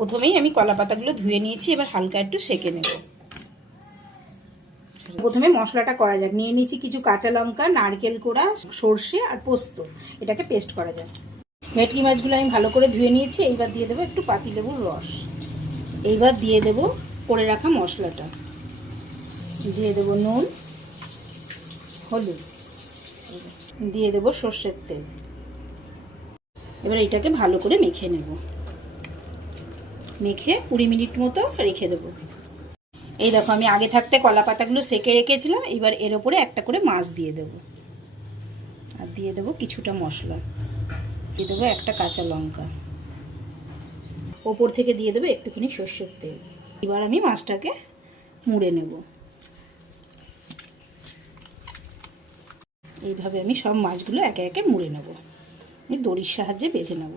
প্রথমেই আমি কলা পাতাগুলো ধুয়ে নিয়েছি, এবার হালকা একটু সেঁকে নেব। প্রথমে মশলাটা করা যাক। নিয়ে নিয়েছি কিছু কাঁচা লঙ্কা, নারকেল কোড়া, সর্ষে আর পোস্ত, এটাকে পেস্ট করা যাক। ভেটকি মাছগুলো আমি ভালো করে ধুয়ে নিয়েছি। এইবার দিয়ে দেবো একটু পাতিলেবুর রস। এইবার দিয়ে দেবো করে রাখা মশলাটা, দিয়ে দেবো নুন, হলুদ, দিয়ে দেবো সর্ষের তেল। এবার এটাকে ভালো করে মেখে নেব। মেখে 20 মিনিট মতো রেখে দেবো। এই দেখো আমি আগে থাকতে কলা পাতাগুলো সেঁকে রেখেছিলাম। এবার এর ওপরে একটা করে মাছ দিয়ে দেবো, আর দিয়ে দেবো কিছুটা মশলা, দিয়ে দেবো একটা কাঁচা লঙ্কা, ওপর থেকে দিয়ে দেবো একটুখানি সর্ষের তেল। এবার আমি মাছটাকে মুড়ে নেব। এইভাবে আমি সব মাছগুলো একে একে মুড়ে নেব, দড়ির সাহায্যে বেঁধে নেব।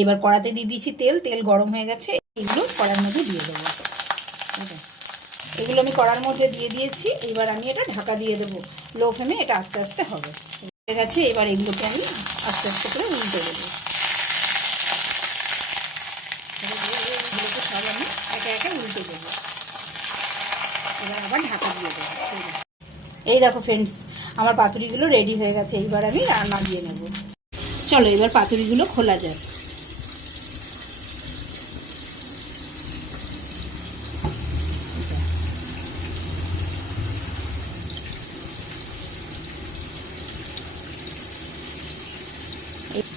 এবার কড়াতে দিয়ে দিয়েছি তেল, তেল গরম হয়ে গেছে। এগুলো কড়ার মধ্যে দিয়ে দেবো। এগুলো আমি কড়ার মধ্যে দিয়ে দিয়েছি। এবার আমি এটা ঢাকা দিয়ে দেবো লো ফ্লেমে। এটা আস্তে আস্তে হবে। হয়ে গেছে। এবার এগুলোকে আমি আস্তে আস্তে করে উল্টে দেবো। এগুলোকে সব আমি একে একে উল্টে দেবো। এবার আবার ঢাকা দিয়ে দেবো। এই দেখো ফ্রেন্ডস, আমার পাতুরিগুলো রেডি হয়ে গেছে। এইবার আমি রান্না দিয়ে নেব। চলো এবার পাতুরিগুলো খোলা যাক।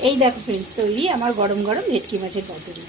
এই দেখো ফ্রেন্ডস, তৈরি আমার গরম গরম ভেটকি মাছের পাতুরি।